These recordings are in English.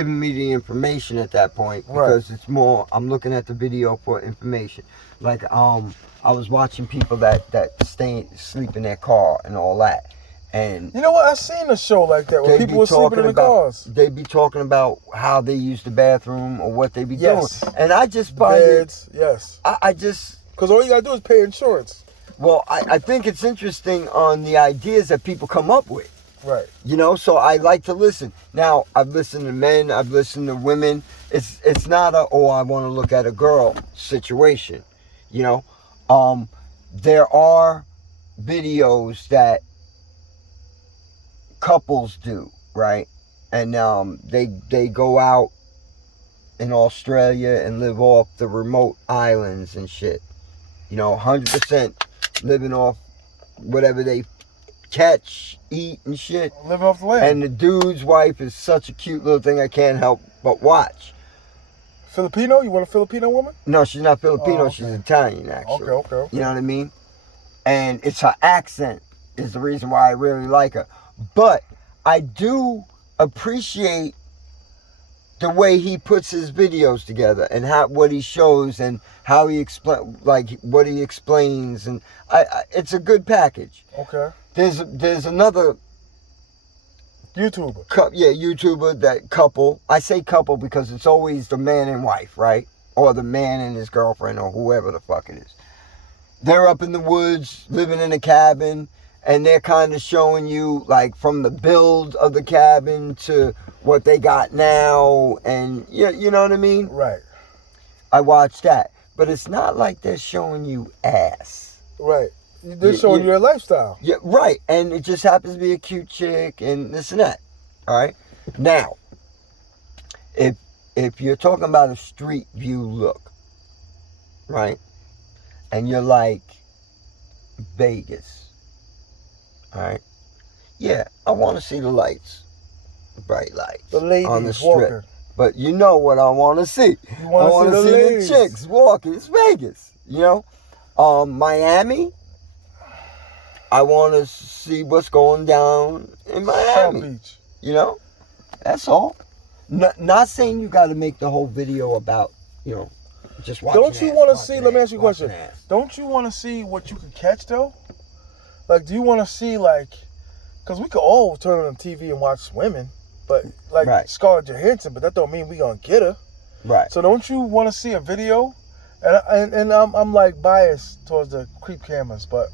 giving me the information at that point because it's more. I'm looking at the video for information. Like I was watching people that sleep in their car and all that. And you know what? I've seen a show like that where people were sleeping in the cars. They be talking about how they use the bathroom or what they be doing. And I just find beds, yes. I just... Because all you got to do is pay insurance. Well, I think it's interesting on the ideas that people come up with. Right. You know, so I like to listen. Now, I've listened to men, I've listened to women. It's not a, I want to look at a girl situation. You know, there are videos that couples do, right? And they go out in Australia and live off the remote islands and shit. You know, 100% living off whatever they catch, eat and shit. Living off the land. And the dude's wife is such a cute little thing I can't help but watch. Filipino? You want a Filipino woman? No, she's not Filipino. Oh, okay. She's Italian, actually. Okay. You know what I mean? And it's her accent is the reason why I really like her. But I do appreciate the way he puts his videos together and what he shows and how he what he explains, and it's a good package. Okay. There's another YouTuber. YouTuber, that couple. I say couple because it's always the man and wife, right? Or the man and his girlfriend or whoever the fuck it is. They're up in the woods, living in a cabin, and they're kind of showing you, like, from the build of the cabin to what they got now, and you know what I mean? Right. I watched that. But it's not like they're showing you ass. Right. They're showing you their lifestyle. Yeah, right. And it just happens to be a cute chick and this and that. All right? Now, if you're talking about a street view look, right? And you're like Vegas, all right? Yeah, I want to see the lights, the bright lights, the ladies on the strip. Walking. But you know what I want to see. You want to see the chicks walking. It's Vegas, you know? Miami, I want to see what's going down in Miami. South Beach. You know? That's all. Not saying you got to make the whole video about, you know, just watching. Don't you want to see, let me ask you a question. Don't you want to see what you can catch, though? Like, do you want to see, like, because we could all turn on the TV and watch women, but, like, Scarlett Johansson, but that don't mean we going to get her. Right. So don't you want to see a video? And I'm like, biased towards the creep cameras, but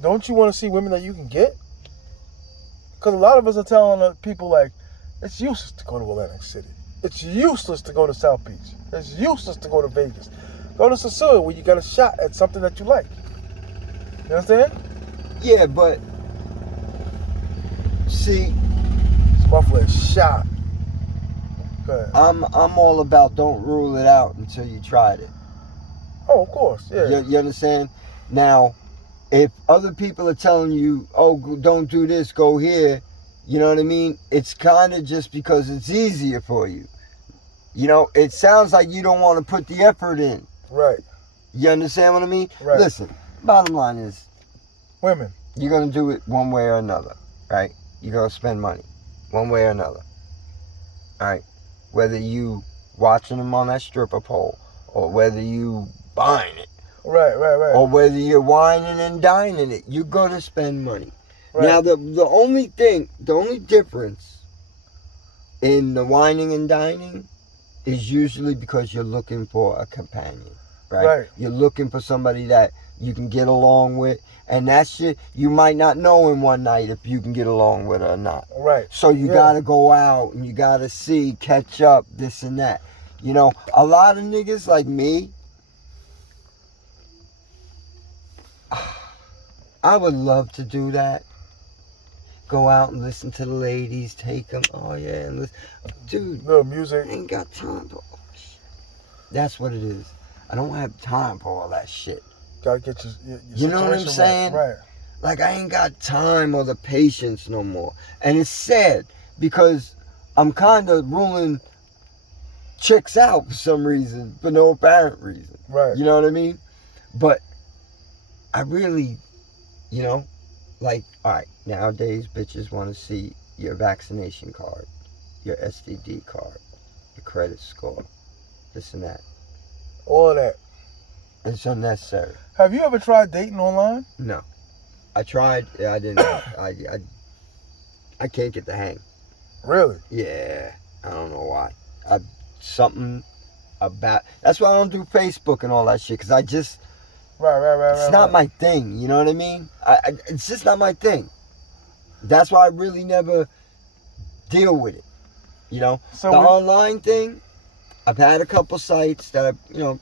don't you want to see women that you can get? Because a lot of us are telling people, like, it's useless to go to Atlantic City. It's useless to go to South Beach. It's useless to go to Vegas. Go to SOSUA where you got a shot at something that you like. You understand? Yeah, but see, this muffler is shot. I'm all about don't rule it out until you tried it. Oh, of course, yeah. You understand? Now, if other people are telling you, oh, don't do this, go here, you know what I mean? It's kind of just because it's easier for you. You know, it sounds like you don't want to put the effort in. Right. You understand what I mean? Right. Listen, bottom line is, women, you're going to do it one way or another, right? You're going to spend money one way or another, all right? Whether you watching them on that stripper pole or whether you buying it. Right. Or whether you're whining and dining it, you're going to spend money. Right. Now, the only difference in the whining and dining is usually because you're looking for a companion, right? You're looking for somebody that you can get along with, and that shit, you might not know in one night if you can get along with her or not. Right. So you gotta go out and you gotta see, catch up, this and that. You know, a lot of niggas like me, I would love to do that. Go out and listen to the ladies, take them. Oh yeah, and listen. Dude, little music. I ain't got time for. That's what it is. I don't have time for all that shit. Gotta get your you know what I'm saying? Right. Like, I ain't got time or the patience no more. And it's sad because I'm kind of ruling chicks out for some reason, for no apparent reason. Right. You know what I mean? But I really, you know, like, all right, nowadays bitches want to see your vaccination card. your STD card, your credit score, this and that. All of that. It's unnecessary. Have you ever tried dating online? No. I tried. I didn't. I can't get the hang. Really? Yeah. I don't know why. Something about. That's why I don't do Facebook and all that shit. Because I just. Right. It's not my thing. You know what I mean? It's just not my thing. That's why I really never deal with it. You know? So the online thing, I've had a couple sites that I,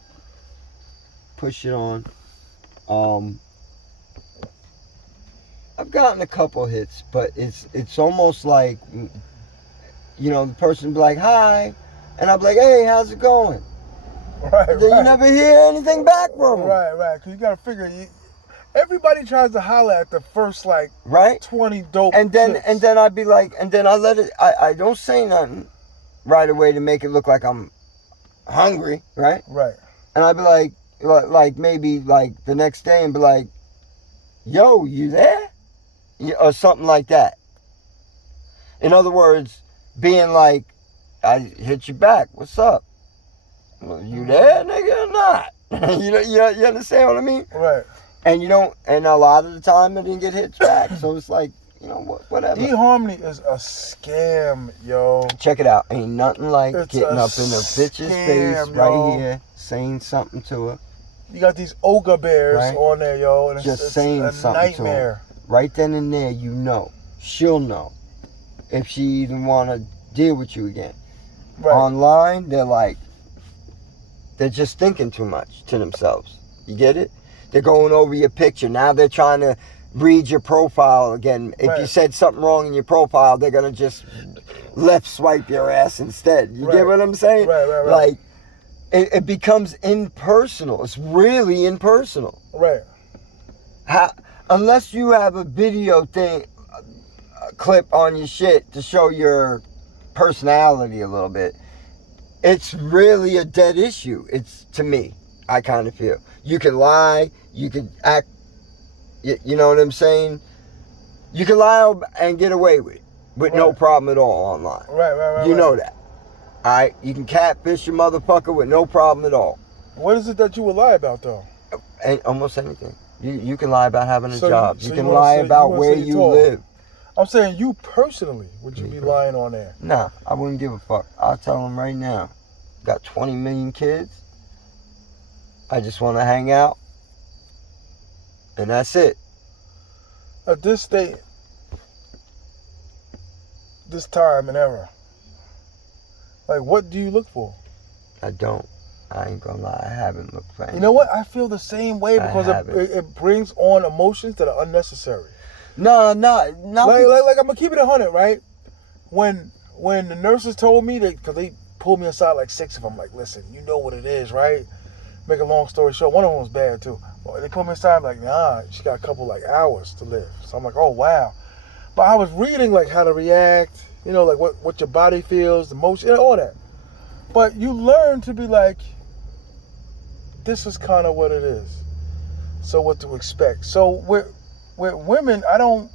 push it on. I've gotten a couple hits, but it's almost like, the person be like, hi, and I'm like, hey, how's it going? Right. Then you never hear anything back from them. Right. Because you got to figure, everybody tries to holler at the first, right? 20 dope and then chicks. And then I'd be like, and then I let it, I don't say nothing right away to make it look like I'm hungry, right? Right. And I'd be like maybe like the next day and be like, yo, you there? Or something like that. In other words, being like, I hit you back. What's up? Well, you there, nigga, or not? you understand what I mean? Right. And and a lot of the time it didn't get hits back. So it's like, whatever. eHarmony is a scam, yo. Check it out. Ain't nothing like It's getting a up in a bitch's scam, face yo. right here, saying something to her. You got these ogre bears Right. on there, yo. And Just it's saying a something nightmare. to her. Right then and there, she'll know if she even want to deal with you again. Right. Online, they're just thinking too much to themselves. You get it? They're going over your picture. Now they're trying to read your profile again. If you said something wrong in your profile, they're going to just left swipe your ass instead. You get what I'm saying? Right. Like, it becomes impersonal. It's really impersonal. Right. Unless you have a video a clip on your shit to show your personality a little bit, it's really a dead issue. It's, to me, I kind of feel. You can lie, you can act, you know what I'm saying? You can lie and get away with no problem at all online. Right. You know that. All right? You can catfish your motherfucker with no problem at all. What is it that you would lie about, though? And almost anything. You can lie about having a So job. you You can wanna lie say- about you wanna where say you tall. live. I'm saying you personally, would you be lying on there? Nah, I wouldn't give a fuck. I'll tell them right now. Got 20 million kids. I just want to hang out. And that's it. At this state, this time and era, like, what do you look for? I don't. I ain't gonna lie. I haven't looked for anything. You know what? I feel the same way I because haven't. it brings on emotions that are unnecessary. No. Like I'm gonna keep it 100, right? When the nurses told me because they pulled me aside like 6 of them, like, listen, you know what it is, right? Make a long story short, one of them was bad too. Well, they pulled me aside like, nah, she got a couple like hours to live. So I'm like, oh wow. But I was reading like how to react, like what your body feels, the emotion, all that. But you learn to be like, this is kind of what it is. So what to expect. So with women, I don't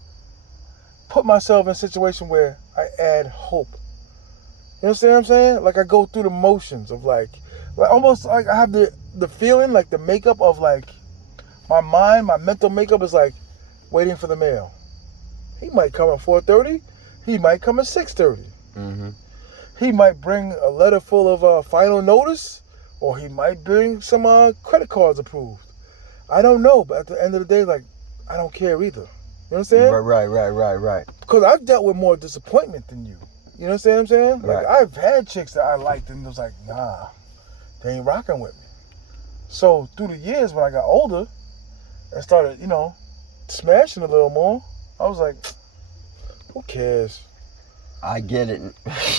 put myself in a situation where I add hope. You understand what I'm saying? Like I go through the motions of like almost like I have the feeling, like the makeup of like my mind, my mental makeup is like waiting for the mail. He might come at 4:30. He might come at 6:30. Mm-hmm. He might bring a letter full of final notice, or he might bring some credit cards approved. I don't know, but at the end of the day, like, I don't care either. You understand? Right. Because I've dealt with more disappointment than you. You understand what I'm saying? Like, Right. I've had chicks that I liked and it was like, nah, they ain't rocking with me. So through the years, when I got older and started, smashing a little more, I was like, who cares? I get it.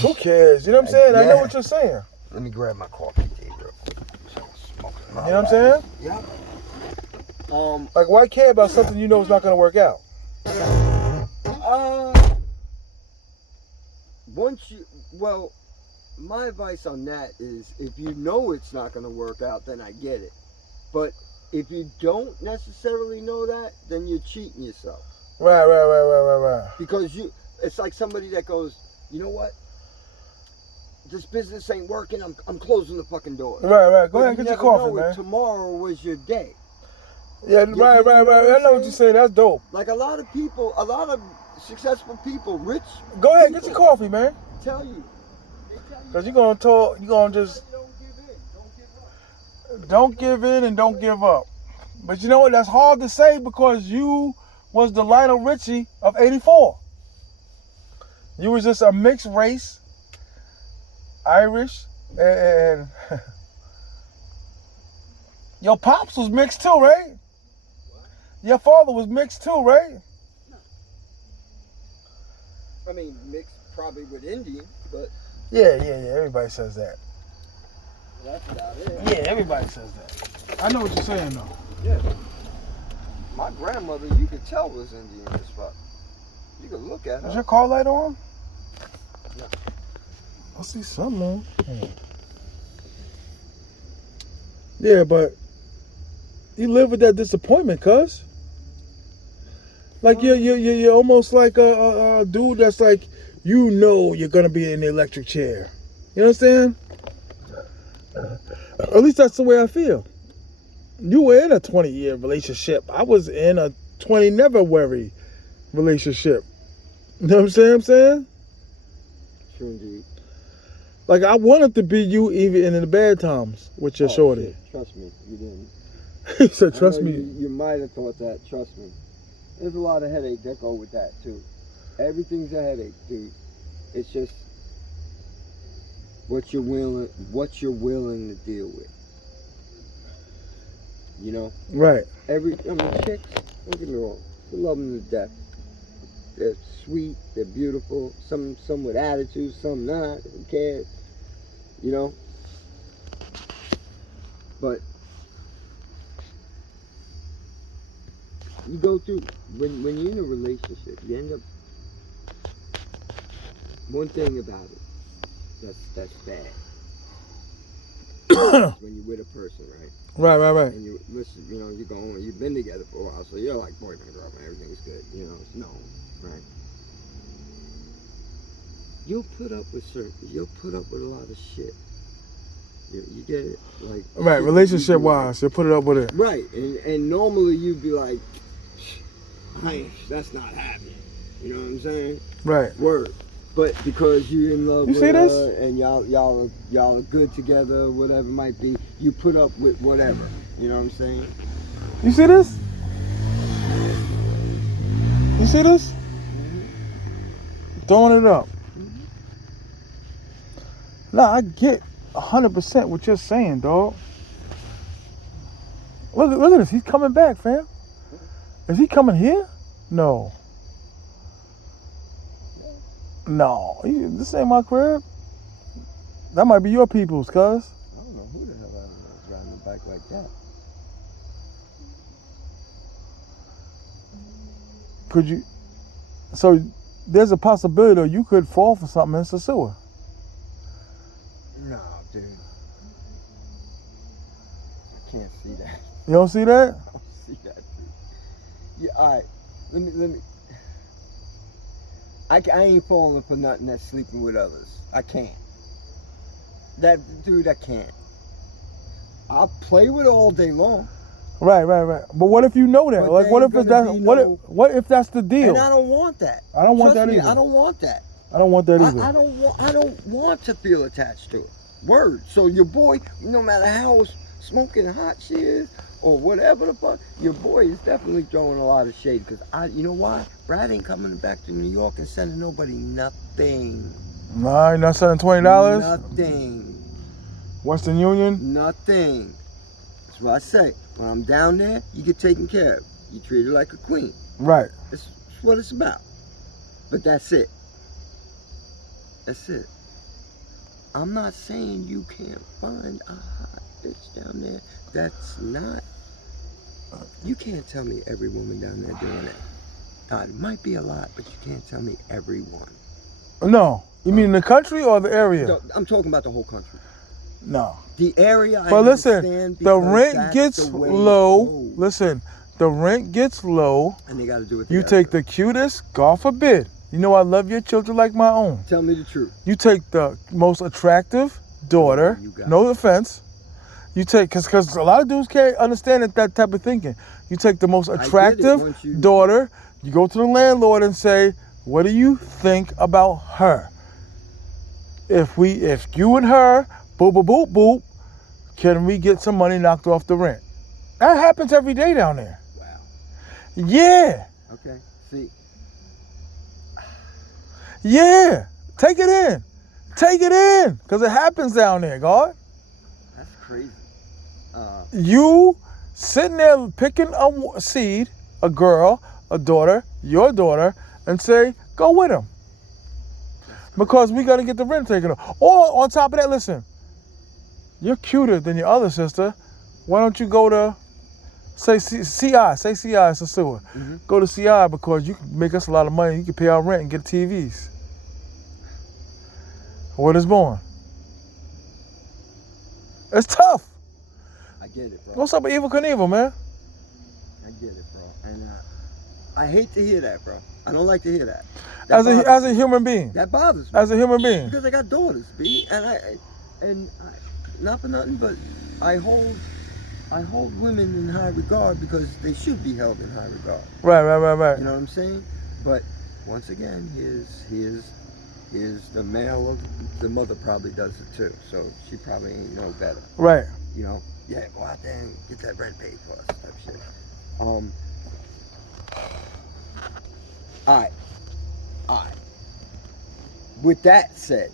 Who cares? You know what I'm saying? I know Yeah. what you're saying. Let me grab my coffee tea real quick. You know what I'm saying? Yeah. Like, why care about something you know is not going to work out? My advice on that is if you know it's not going to work out, then I get it. But if you don't necessarily know that, then you're cheating yourself. Right. Because it's like somebody that goes, you know what? this business ain't working. I'm closing the fucking door. Right. Go But ahead and get your coffee, man. Tomorrow was your day. Yeah, right. I know what you're saying. That's dope. Like a lot of successful people, rich. Go ahead, get your coffee, man. Tell you. Cause you're gonna talk. You're gonna just don't give in and don't give up. But you know what? That's hard to say because you was the Lionel Richie of '84. You was just a mixed race, Irish, and your pops was mixed too, right? Your father was mixed too, right? I mean, mixed probably with Indian, but... Yeah, everybody says that. That's about it. Yeah, everybody says that. I know what you're saying, though. Yeah. My grandmother, you could tell was Indian as fuck. You could look at her. Is your car light on? No. I see something on. Yeah, but you live with that disappointment, cuz. Like you're almost like a dude that's like, you know you're gonna be in the electric chair. You understand? At least that's the way I feel. You were in a 20-year relationship. I was in a 20 never worry relationship. You know what I'm saying? True indeed. Like I wanted to be you even in the bad times with your shorty. Shit. Trust me, you didn't. He said, trust me. You might have thought that, trust me. There's a lot of headache that go with that too. Everything's a headache, dude. It's just what you're willing to deal with. You know? Right. Chicks, don't get me wrong, we love them to death. They're sweet, they're beautiful, some with attitude, some not, who cares? You know? But you go through, when you're in a relationship, you end up, one thing about it, that's bad. When you're with a person, right? Right. And you listen, you know, you've been together for a while, so you're like boyfriend, girlfriend, everything's good, you know, it's known, right? You'll put up with a lot of shit. You get it? Like right, relationship wise, you'll put it up with it. Right, and normally you'd be like, that's not happening. You know what I'm saying? Right. Word. But because you're in love with her and y'all are good together, whatever it might be, you put up with whatever. You know what I'm saying? You see this? You see this? Mm-hmm. Throwing it up. Mm-hmm. Nah, I get 100% what you're saying, dog. Look at this. He's coming back, fam. Is he coming here? No. No, this ain't my crib. That might be your people's, cuz. I don't know who the hell is driving back like that. Could you? So there's a possibility that you could fall for something in SOSUA. No, dude. I can't see that. You don't see that? I don't see that, dude. Yeah, all right. Let me. I ain't falling for nothing that's sleeping with others. I can't. I can't. I'll play with it all day long. Right. But what if you know that? Like, what if what if that's the deal? And I don't want that. I don't want that either. I don't want that. I don't want that either. I don't want to feel attached to it. Word. So your boy, no matter how smoking hot she is, or whatever the fuck, your boy is definitely throwing a lot of shade. Because you know why? Brad ain't coming back to New York and sending nobody nothing. Nah, you're not sending $20? Nothing. Western Union? Nothing. That's what I say. When I'm down there, you get taken care of. You treat her like a queen. Right. That's what it's about. But that's it. That's it. I'm not saying you can't find a hot bitch down there that's not. You can't tell me every woman down there doing it. It might be a lot, but you can't tell me everyone. No. You mean in the country or the area? No, I'm talking about the whole country. No. The area, but listen, the rent gets low. Listen, the rent gets low. And they got to do it. You take the cutest, God forbid, You know I love your children like my own. Tell me the truth. You take the most attractive daughter, no offense. You take, because a lot of dudes can't understand that type of thinking. You take the most attractive daughter, you go to the landlord and say, what do you think about her? If you and her, boop, boop, boop, boop, can we get some money knocked off the rent? That happens every day down there. Wow. Yeah. Okay. See. Yeah. Take it in. Take it in. Because it happens down there, God. That's crazy. You sitting there picking a seed, a girl, a daughter, your daughter, and say, go with him. Because we got to get the rent taken off. Or on top of that, listen, you're cuter than your other sister. Why don't you go to, say CI, SOSUA. Mm-hmm. Go to CI because you can make us a lot of money. You can pay our rent and get TVs. What is born? It's tough. I get it, bro. What's up with Evil Knievel, man? I get it, bro. And I hate to hear that, bro. I don't like to hear that. As a human being. That bothers me. As a human being. Because I got daughters, B. And not for nothing, but I hold women in high regard because they should be held in high regard. Right. You know what I'm saying? But once again, here's the male of the mother probably does it too. So she probably ain't no better. Right. You know? Yeah, go out there and get that rent paid for us type shit. Alright. With that said,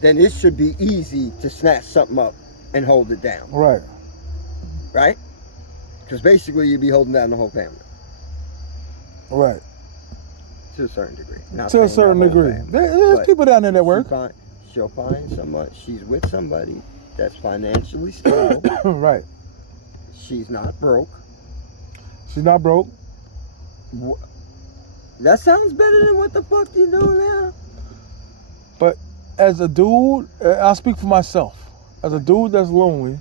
then it should be easy to snatch something up and hold it down. Right. Right? Because basically you'd be holding down the whole family. Right. To a certain degree. To a certain degree. There's people down there that work. She'll find someone, she's with somebody that's financially stable. Right. She's not broke. She's not broke. That sounds better than what the fuck you doing now. But as a dude, I'll speak for myself. As a dude that's lonely,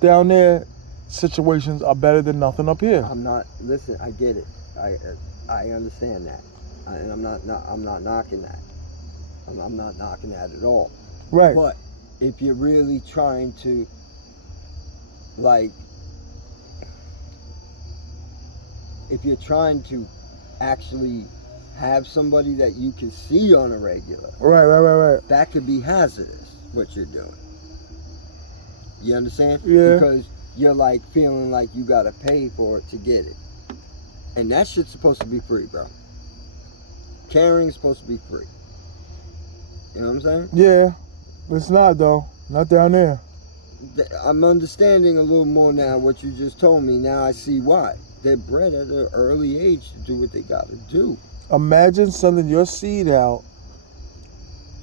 down there, situations are better than nothing up here. Listen, I get it. I understand that. And I'm not knocking that. I'm not knocking that at all. Right. But if you're really trying to, like, if you're trying to actually have somebody that you can see on a regular. Right. That could be hazardous, what you're doing. You understand? Yeah. Because you're like feeling like you gotta pay for it to get it. And that shit's supposed to be free, bro. Caring's supposed to be free. You know what I'm saying? Yeah. It's not though. Not down there. I'm understanding a little more now what you just told me. Now I see why. They're bred at an early age to do what they gotta do. Imagine sending your seed out.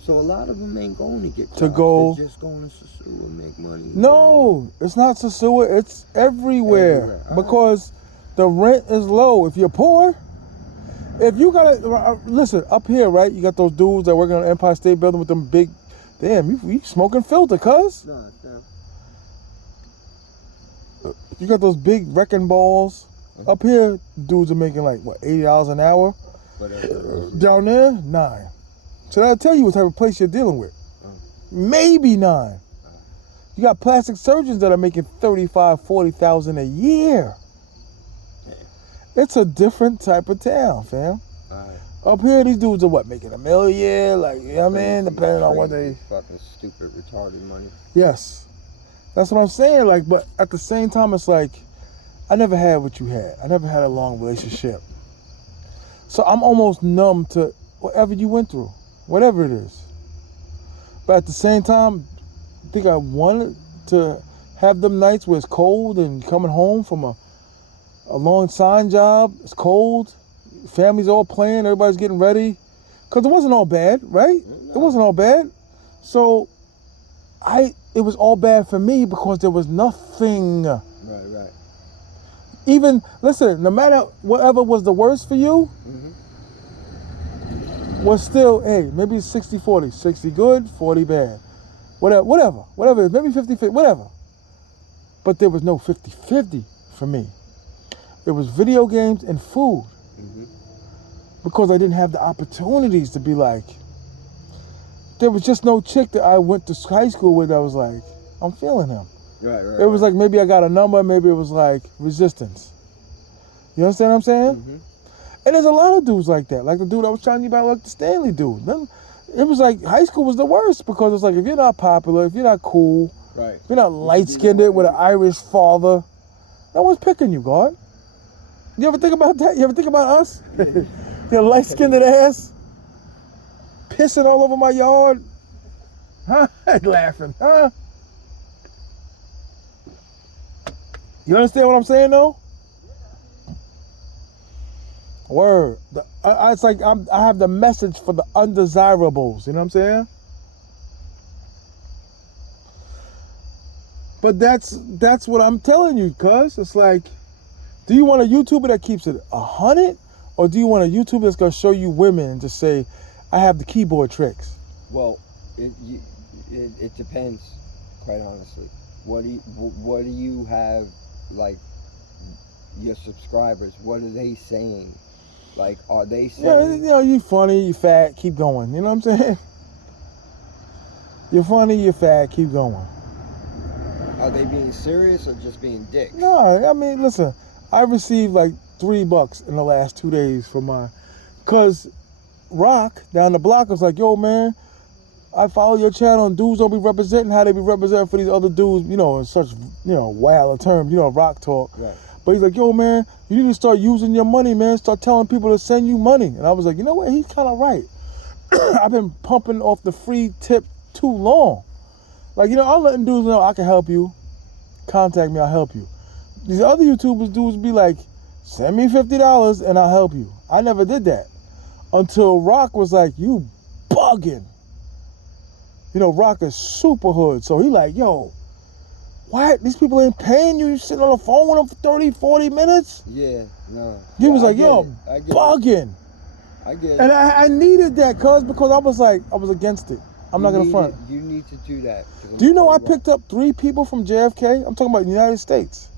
So a lot of them ain't going to get jobs. They're just going to SOSUA and make money. No, it's not SOSUA. It's everywhere. Because the rent is low. If you're poor, if you gotta listen up here, right? You got those dudes that work on the Empire State Building with them big. Damn, you smoking filter, cuz. No. You got those big wrecking balls. Up here, dudes are making like what, $80 an hour. Down there, 9. So that'll tell you what type of place you're dealing with. Maybe 9. You got plastic surgeons that are making $35,000, $40,000 a year. It's a different type of town, fam. Up here, these dudes are what, making $1 million? Like, you know what I mean? Depending on what they... Fucking stupid, retarded money. Yes. That's what I'm saying. Like, but at the same time, it's like, I never had what you had. I never had a long relationship. So I'm almost numb to whatever you went through. Whatever it is. But at the same time, I think I wanted to have them nights where it's cold and coming home from a long sign job. It's cold. Family's all playing. Everybody's getting ready. Because it wasn't all bad, right? It wasn't all bad. So it was all bad for me because there was nothing. Right. Even, listen, no matter whatever was the worst for you, was still, hey, maybe it's 60-40. 60 good, 40 bad. Whatever it is, maybe 50-50, whatever. But there was no 50-50 for me. It was video games and food. because I didn't have the opportunities to be like. There was just no chick that I went to high school with that was like, I'm feeling him. Right. It was like maybe I got a number, maybe it was like resistance. You understand what I'm saying? Mm-hmm. And there's a lot of dudes like that. Like the dude I was telling you about, like the Stanley dude. Then it was like high school was the worst because it's like if you're not popular, if you're not cool, right, if you're not light-skinned with an Irish father, no one's picking you, God. You ever think about that? You ever think about us? Your light-skinned ass pissing all over my yard? Huh? Laughing, huh? You understand what I'm saying, though? Word. It's like I have the message for the undesirables. You know what I'm saying? But that's what I'm telling you, cuz. It's like, do you want a YouTuber that keeps it 100? Or do you want a YouTuber that's going to show you women and just say, I have the keyboard tricks? Well, it depends, quite honestly. What do you have, like, your subscribers? What are they saying? Like, are they saying... Yeah, you funny, you fat, keep going. You know what I'm saying? You're funny, you're fat, keep going. Are they being serious or just being dicks? No, I mean, listen, I received like $3 in the last 2 days for my... Because Rock down the block was like, yo, man, I follow your channel and dudes don't be representing how they be representing for these other dudes, you know, in such, you know, wild terms, you know, Rock talk. Right. But he's like, yo, man, you need to start using your money, man. Start telling people to send you money. And I was like, you know what? He's kind of right. I've been pumping off the free tip too long. Like, you know, I'm letting dudes know I can help you. Contact me, I'll help you. These other YouTubers, dudes be like, send me $50 and I'll help you. I never did that. Until Rock was like, you bugging. You know, Rock is super hood. So he like, yo, what? These people ain't paying you? You sitting on the phone with them for 30, 40 minutes? Yeah, no. He was like, yo, bugging. I get it. And I needed that, cuz, because I was against it. I'm not going to front. You need to do that. Do you know I picked up 3 people from JFK? I'm talking about the United States.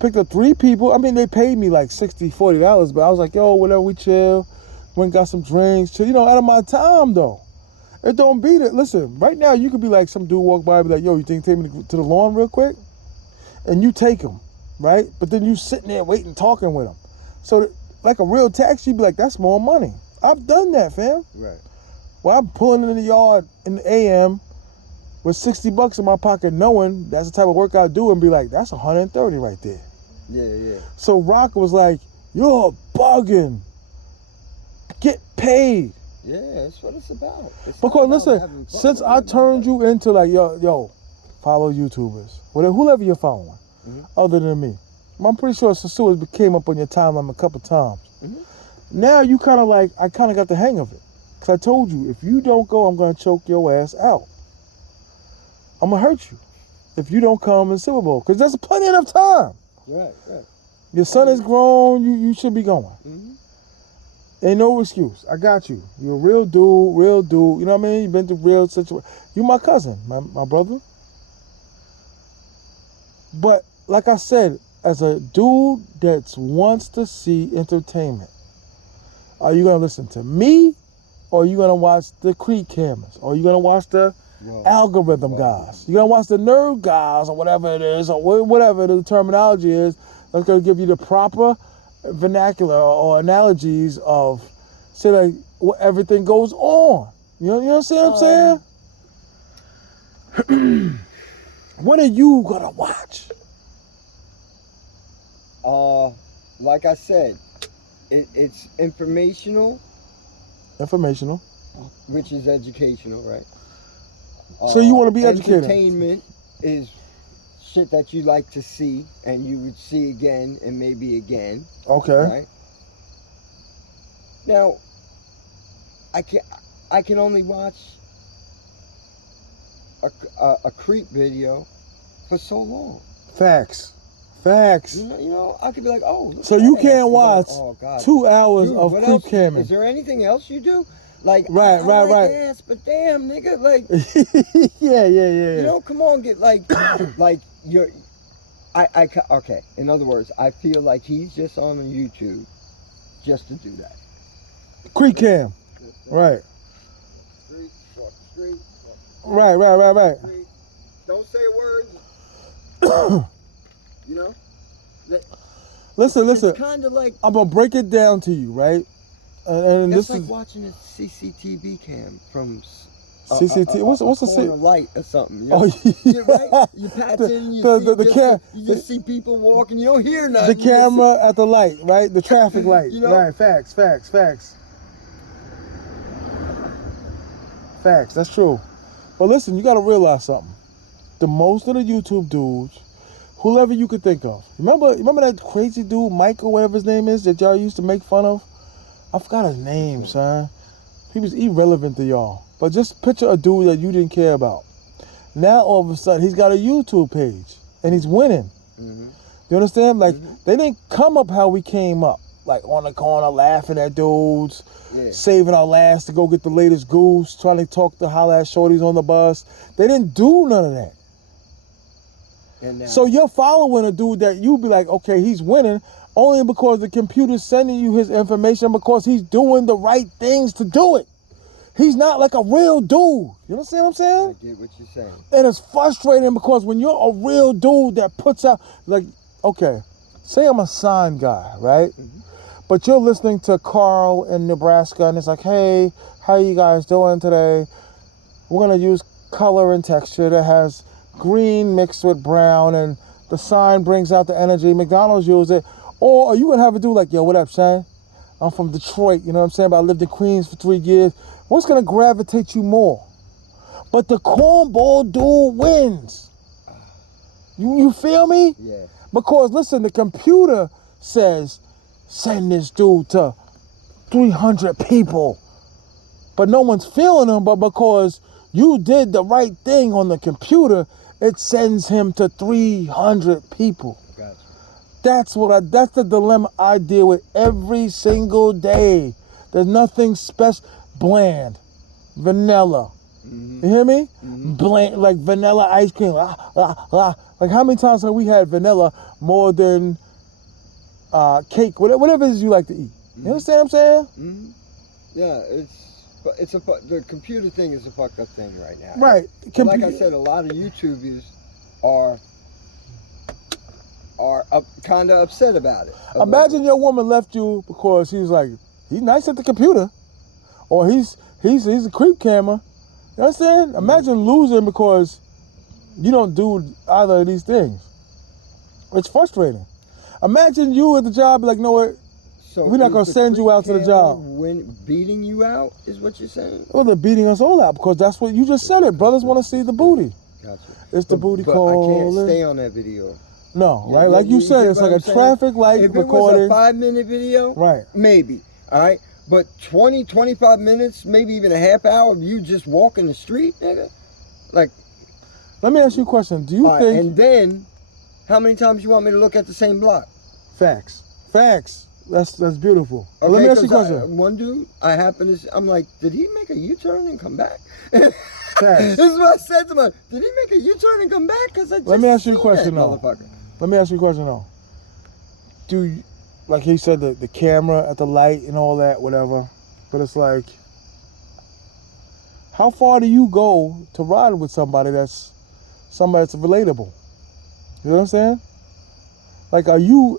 Picked up 3 people. I mean, they paid me like $60, $40, but I was like, yo, whatever, we chill. Went and got some drinks. Chill. You know, out of my time, though. It don't beat it. Listen, right now, you could be like, some dude walk by and be like, yo, you think take me to the lawn real quick? And you take him, right? But then you sitting there waiting, talking with him. So, like a real taxi, you'd be like, that's more money. I've done that, fam. Right. Well, I'm pulling in the yard in the AM with $60 in my pocket, knowing that's the type of work I do, and be like, that's 130 right there. Yeah. So Rock was like, you're bugging. Get paid. Yeah, that's what it's about. Because listen, since I turned you into like, yo, follow YouTubers, whoever you're following, other than me. I'm pretty sure SOSUA came up on your timeline a couple times. Now you kind of like, I kind of got the hang of it. Because I told you, if you don't go, I'm going to choke your ass out. I'm going to hurt you if you don't come in Super Bowl. Because there's plenty enough time. Right. Your son is grown, you should be going. Ain't no excuse. I got you. You're a real dude. You know what I mean? You've been through real situations. You my cousin, my brother. But like I said, as a dude that wants to see entertainment, are you going to listen to me? Or are you going to watch the Creek cameras? Or are you going to watch the algorithm guys? You're going to watch the nerd guys or whatever it is, or whatever the terminology is, that's going to give you the proper vernacular or analogies of, say, like, everything goes on. You know what I'm saying? What are you going to watch? Like I said, it's informational. Informational. Which is educational, right? So you want to be educated. Entertainment is shit that you like to see and you would see again and maybe again. Okay. Right? Now, I can only watch a creep video for so long. Facts. You know, I could be like, oh. So you can't watch 2 hours of creep camming. Is there anything else you do? Like, right. Ass, but damn, nigga, like. yeah. You know, come on, get like you're. Okay. In other words, I feel like he's just on YouTube, just to do that. Creek cam. Right. Street, walk the street. Right. Street. Don't say a word. You know? Listen. It's kind of like... I'm going to break it down to you, right? And That's this like is... watching a CCTV cam from... CCTV. What's a corner light or something? You know? Oh, yeah. You're right. You pat in, you just see people walking. You don't hear nothing. The camera at the light, right? The traffic light. You know? Right. Facts. That's true. But listen, you got to realize something. The most of the YouTube dudes, whoever you could think of. Remember that crazy dude, Michael, whatever his name is, that y'all used to make fun of? I forgot his name, son. He was irrelevant to y'all. But just picture a dude that you didn't care about. Now, all of a sudden, he's got a YouTube page. And he's winning. Mm-hmm. You understand? Like, they didn't come up how we came up. Like, on the corner, laughing at dudes. Yeah. Saving our last to go get the latest goose. Trying to talk to holla at shorties on the bus. They didn't do none of that. And now, so you're following a dude that you be like, okay, he's winning. Only because the computer's sending you his information because he's doing the right things to do it. He's not like a real dude. You understand what I'm saying? I get what you're saying. And it's frustrating because when you're a real dude that puts out, like, okay, say I'm a sign guy, right? Mm-hmm. But you're listening to Carl in Nebraska and it's like, hey, how you guys doing today? We're going to use color and texture that has green mixed with brown and the sign brings out the energy. McDonald's use it. Or are you going to have a dude like, yo, what up, Shane? I'm from Detroit, you know what I'm saying? But I lived in Queens for 3 years. What's going to gravitate you more? But the cornball dude wins. You feel me? Yeah. Because, listen, the computer says, send this dude to 300 people. But no one's feeling him, but because you did the right thing on the computer, it sends him to 300 people. Gotcha. That's the dilemma I deal with every single day. There's nothing special. Bland. Vanilla. Mm-hmm. You hear me? Mm-hmm. Bland, like vanilla ice cream. Like how many times have we had vanilla more than cake, whatever it is you like to eat? Mm-hmm. You understand what I'm saying? Mm-hmm. Yeah, the computer thing is a fucked up thing right now. Right. Like I said, a lot of YouTubers are kind of upset about it. Imagine your woman left you because he was like, he's nice at the computer, or he's a creep camera. You understand? Mm-hmm. Imagine losing because you don't do either of these things. It's frustrating. Imagine you at the job like, no, what? So we're not gonna send you out to the job. When beating you out is what you're saying? Well, they're beating us all out because that's what you just said. It brothers want to see the booty. Gotcha. It's the booty call. I can't stay on that video. No, right? Like you said, it's like a traffic light recording. If it was a 5-minute video, right? Maybe. All right. But 20, 25 minutes, maybe even a half hour of you just walking the street, nigga. Like. Let me ask you a question. Do you think? And then, how many times you want me to look at the same block? Facts. That's beautiful. Okay, let me ask you a question. One dude, I'm like, did he make a U-turn and come back? This is what I said to him. Did he make a U-turn and come back? Let me ask you a question though. Let me ask you a question though. Do you, like he said, the camera at the light and all that, whatever. But it's like, how far do you go to ride with somebody that's relatable? You know what I'm saying? Like, are you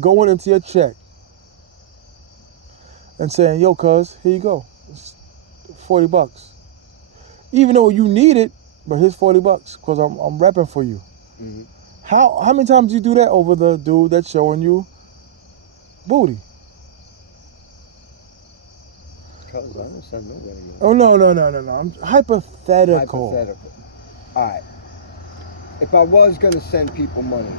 going into your check and saying, yo, cuz, here you go. It's $40. Even though you need it, but here's $40 because I'm repping for you. Mm-hmm. How many times do you do that over the dude that's showing you booty? Cuz I don't send nobody. Oh, no. I'm hypothetical. All right. If I was going to send people money,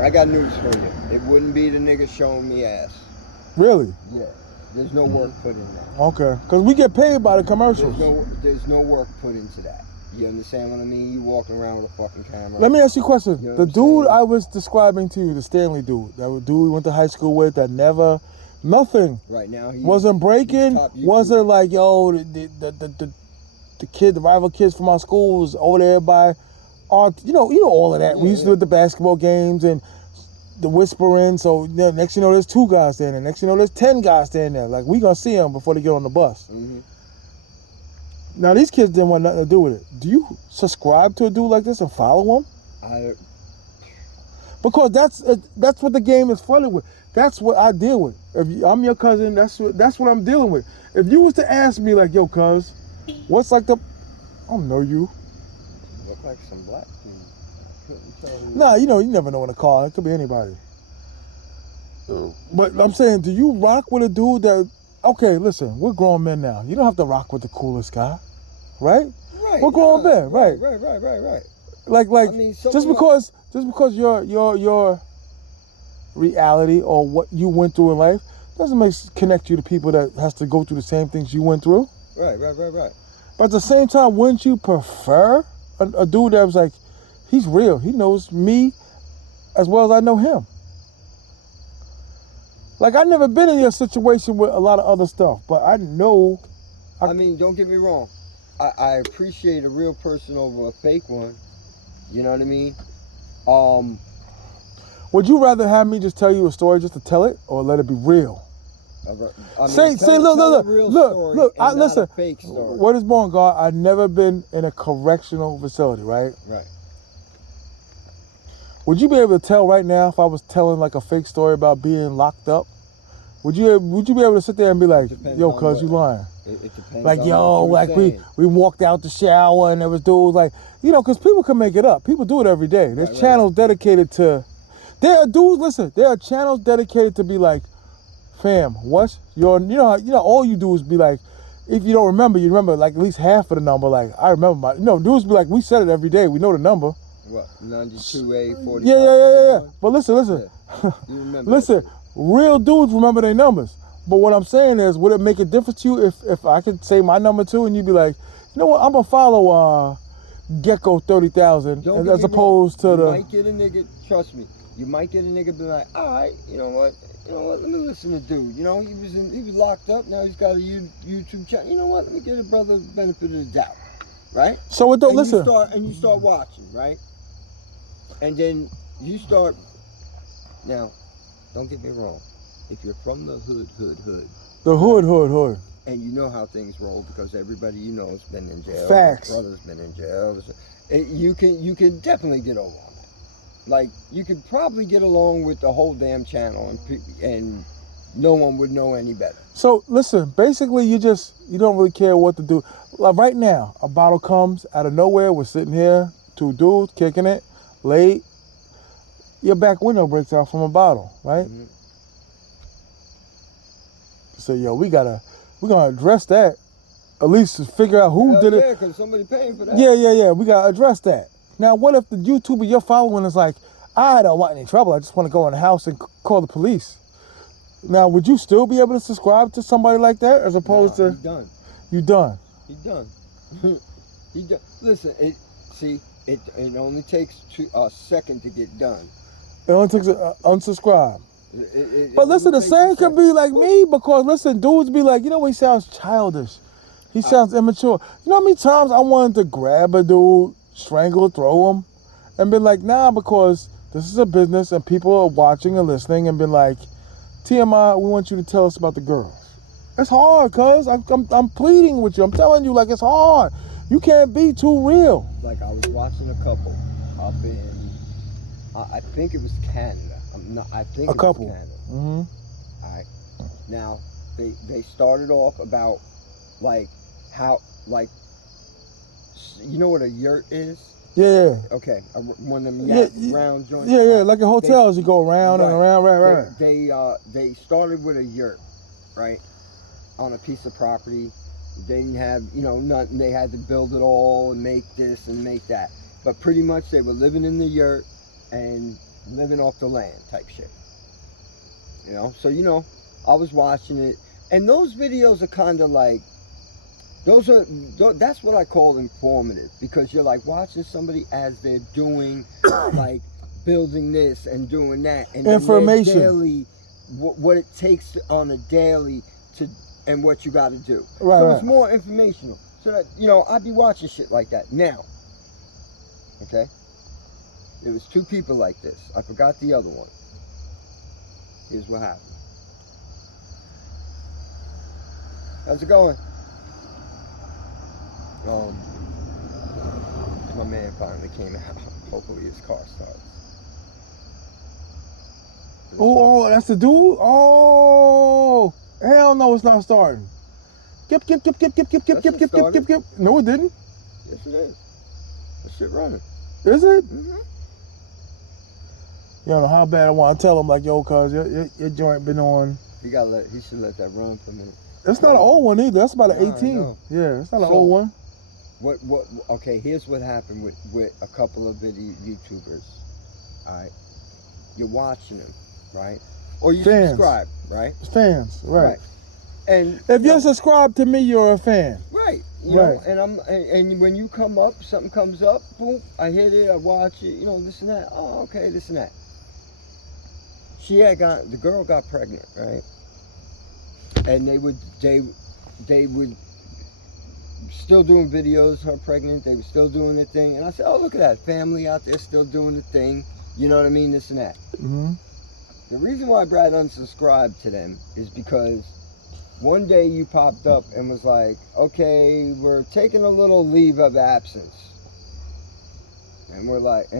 I got news for you. It wouldn't be the nigga showing me ass. Really? Yeah. There's no work put in that. Okay. Because we get paid by the commercials. There's no work put into that. You understand what I mean? You walking around with a fucking camera. Let me ask you a question. You know the dude I was describing to you, the Stanley dude, that dude we went to high school with, that never, nothing. Right now, wasn't breaking. Wasn't like, yo, the kid, the rival kids from our school was over there by art. You know all of that. We used to do at the basketball games and the whispering. So next you know, there's 2 guys standing there. Next you know, there's 10 guys standing there. Like, we gonna see them before they get on the bus. Mm-hmm. Now, these kids didn't want nothing to do with it. Do you subscribe to a dude like this and follow him? Because that's what the game is flooded with. That's what I deal with. If I'm your cousin, that's what I'm dealing with. If you was to ask me, like, yo, cuz, what's like the... I don't know you. Look like some black people. Couldn't tell who. Nah, you know, you never know in a car. It could be anybody. But I'm saying, do you rock with a dude that... Okay, listen, we're grown men now. You don't have to rock with the coolest guy, right? Right. We're grown men, right? Right. Like, I mean, just because your reality or what you went through in life doesn't connect you to people that has to go through the same things you went through. Right. But at the same time, wouldn't you prefer a dude that was like, he's real, he knows me as well as I know him? Like, I've never been in a situation with a lot of other stuff, but I know. I mean, don't get me wrong. I appreciate a real person over a fake one. You know what I mean? Would you rather have me just tell you a story just to tell it, or let it be real? I mean, Look. Listen. A fake story. What is born, God? I've never been in a correctional facility, right? Right. Would you be able to tell right now if I was telling like a fake story about being locked up? Would you be able to sit there and be like, yo, cuz, you lying? It depends. Like, on yo, what like we walked out the shower and there was dudes like, you know, because people can make it up. People do it every day. There's channels dedicated to. There are dudes. Listen, there are channels dedicated to be like, fam, what's your? You know, all you do is be like, if you don't remember, you remember like at least half of the number. Like, I remember my. You know, dudes be like, we said it every day. We know the number. What? 92A 45. Yeah. But listen. Yeah. You remember? Listen, real dudes remember their numbers. But what I'm saying is, would it make a difference to you if I could say my number too and you'd be like, you know what, I'm gonna follow Gecko 30,000 as opposed to you the. You might get a nigga. Trust me. You might get a nigga be like, all right, you know what? Let me listen to dude. You know, he was locked up. Now he's got a YouTube channel. You know what? Let me give a brother the benefit of the doubt, right? So it don't listen. You start watching, right? And then you start. Now, don't get me wrong. If you're from the hood. The hood. And you know how things roll because everybody you know has been in jail. Facts. Your brother's been in jail. You can definitely get over on that. Like, you could probably get along with the whole damn channel and no one would know any better. So, listen, basically you don't really care what to do. Like right now, a bottle comes out of nowhere. We're sitting here, 2 dudes kicking it, late. Your back window breaks out from a bottle, right? Mm-hmm. So, yo, we're gonna address that. At least to figure out who did it. Yeah, because somebody paying for that. Yeah. We gotta address that. Now, what if the YouTuber you're following is like, I don't want any trouble. I just want to go in the house and call the police. Now, would you still be able to subscribe to somebody like that as opposed to? He's done. You done? He done. He done. Listen, it only takes a second to get done. It only takes unsubscribe. But listen, the same could be like me because listen, dudes be like, you know what, he sounds childish. He sounds immature. You know how many times I wanted to grab a dude, strangle, throw him, and been like, nah, because this is a business and people are watching and listening and been like, T.M.I, we want you to tell us about the girls. It's hard, cuz. I'm pleading with you. I'm telling you, like, it's hard. You can't be too real. Like, I was watching a couple up in, I think it was Canada. I think a couple. Was Canada. Mm-hmm. All right. Now, they started off about, like, how, like, you know what a yurt is? Yeah. Okay. One of them round joints. Yeah. Like in hotels, you go around and around, right. They started with a yurt, right, on a piece of property. They didn't have, nothing. They had to build it all and make this and make that. But pretty much they were living in the yurt and living off the land type shit. So, I was watching it. And those videos are kind of like, that's what I call informative, because you're like watching somebody as they're doing, like building this and doing that. And information. Daily, what it takes on a daily and what you got to do. Right, so it's more informational. So that, I'd be watching shit like that. Now, okay? There was 2 people like this. I forgot the other one. Here's what happened. How's it going? My man finally came out. Hopefully his car starts. Oh, that's the dude? Oh, hell no, it's not starting. Kip. No, it didn't. Yes, it is. That shit running. Is it? Mm-hmm. You don't know how bad I want to tell him, like, yo, cuz your joint been on. He should let that run for a minute. That's not an old one either. That's about an 18. No. Yeah, it's not an old one. Okay, here's what happened with a couple of video YouTubers. Alright. You're watching them, right? Or you subscribe, right? Fans, right. And if you're subscribed to me, you're a fan. Right. You know, and when you come up, something comes up, boom, I hit it, I watch it, you know, this and that. Oh, okay, this and that. The girl got pregnant, right? And they would still doing videos, her pregnant, they were still doing the thing. And I said, oh, look at that, family out there still doing the thing. You know what I mean, this and that. Mm-hmm. The reason why Brad unsubscribed to them is because one day you popped up and was like, okay, we're taking a little leave of absence. And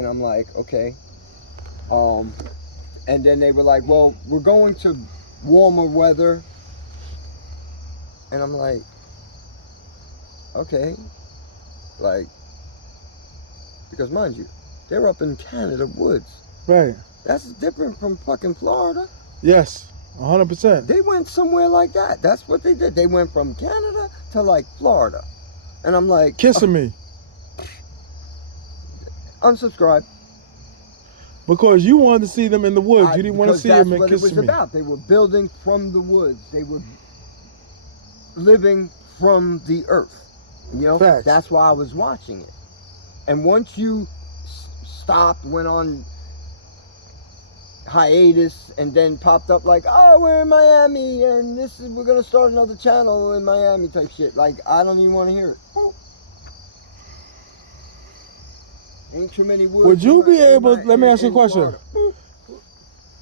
I'm like, okay. And then they were like, well, we're going to warmer weather. And I'm like, okay. Like, because mind you, they're up in Canada woods. Right. That's different from fucking Florida. Yes, 100%. They went somewhere like that. That's what they did. They went from Canada to like Florida. And I'm like, kissing me. Unsubscribe. Because you wanted to see them in the woods. You didn't want to see them and kissing me. That's what it was about. They were building from the woods. They were living from the earth. You know, facts. That's why I was watching it. And once you stopped, went on hiatus, and then popped up like, oh, we're in Miami, and we're gonna start another channel in Miami type shit. Like, I don't even want to hear it. Oh. Ain't too many woods. Would you be able? Let me ask you a question.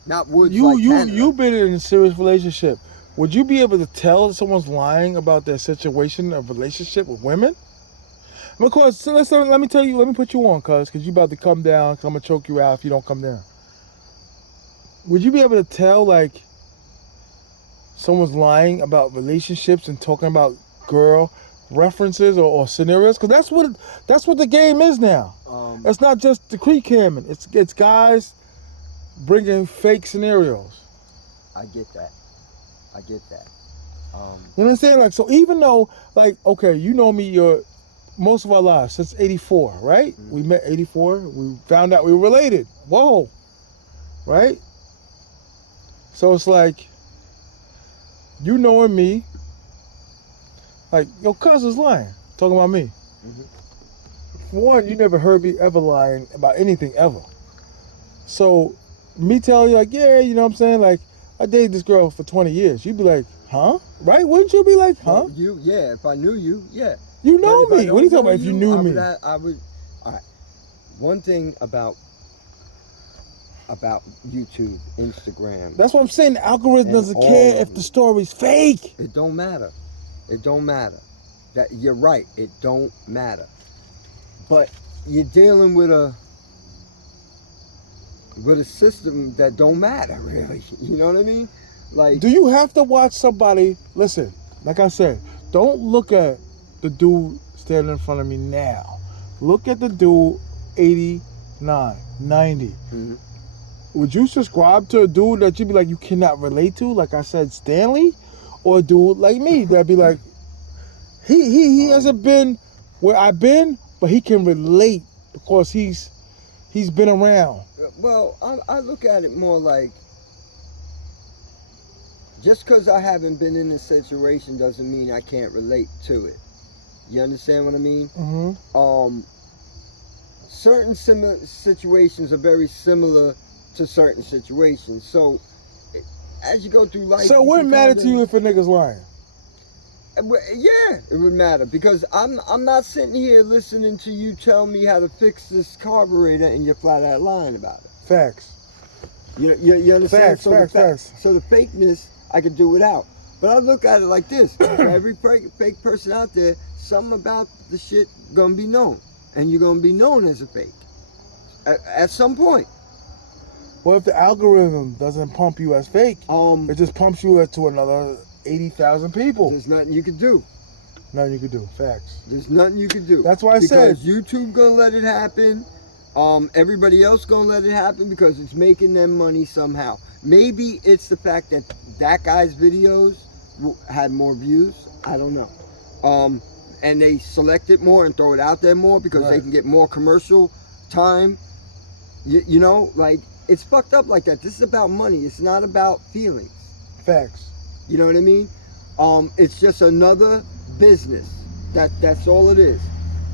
Not woods. You've been in a serious relationship. Would you be able to tell if someone's lying about their situation of relationship with women? Because so let me put you on, because you about to come down. Because I'm gonna choke you out if you don't come down. Would you be able to tell like someone's lying about relationships and talking about girl references or scenarios? Because that's what the game is now. It's not just the creek camming. It's guys bringing fake scenarios. I get that. You know what I'm saying? Like, so even though, like, okay, you know me, most of our lives since '84, right? Mm-hmm. We met '84. We found out we were related. Whoa, right? So it's like, you knowing me, like, your cousin's lying, talking about me. Mm-hmm. For one, you never heard me ever lying about anything ever. So, me telling you, like, yeah, you know what I'm saying? Like, I dated this girl for 20 years. You'd be like, huh? Right? Wouldn't you be like, huh? Well, if I knew you, yeah. You know me. What are you talking about if you knew me? I would, all right. One thing about YouTube, Instagram. That's what I'm saying. The algorithm doesn't care if the story's fake. It don't matter. That you're right. It don't matter. But you're dealing with a system that don't matter, really. You know what I mean? Like, do you have to watch somebody? Listen, like I said, don't look at the dude standing in front of me now. Look at the dude 89, 90. Mm-hmm. Would you subscribe to a dude that you'd be like, you cannot relate to? Like I said, Stanley? Or a dude like me that'd be like, he hasn't been where I've been, but he can relate because he's been around. Well, I look at it more like, just because I haven't been in a situation doesn't mean I can't relate to it. You understand what I mean? Mm-hmm. Certain situations are very similar to certain situations. So, as you go through life... So it wouldn't matter to you if a nigga's lying? Yeah, it would matter. Because I'm not sitting here listening to you tell me how to fix this carburetor and you're flat out lying about it. Facts. You understand? Facts, facts. So the fakeness, I could do without. But I look at it like this. For every fake person out there, something about the shit gonna be known. And you're gonna be known as a fake. At some point. What if the algorithm doesn't pump you as fake? It just pumps you to another 80,000 people. There's nothing you can do. Nothing you can do. Facts. There's nothing you can do. That's why I said. Because YouTube gonna let it happen. Everybody else gonna let it happen because it's making them money somehow. Maybe it's the fact that that guy's videos had more views. I don't know. And they select it more and throw it out there more because they can get more commercial time. You know, like, it's fucked up like that. This is about money. It's not about feelings. Facts. You know what I mean? It's just another business. That's all it is.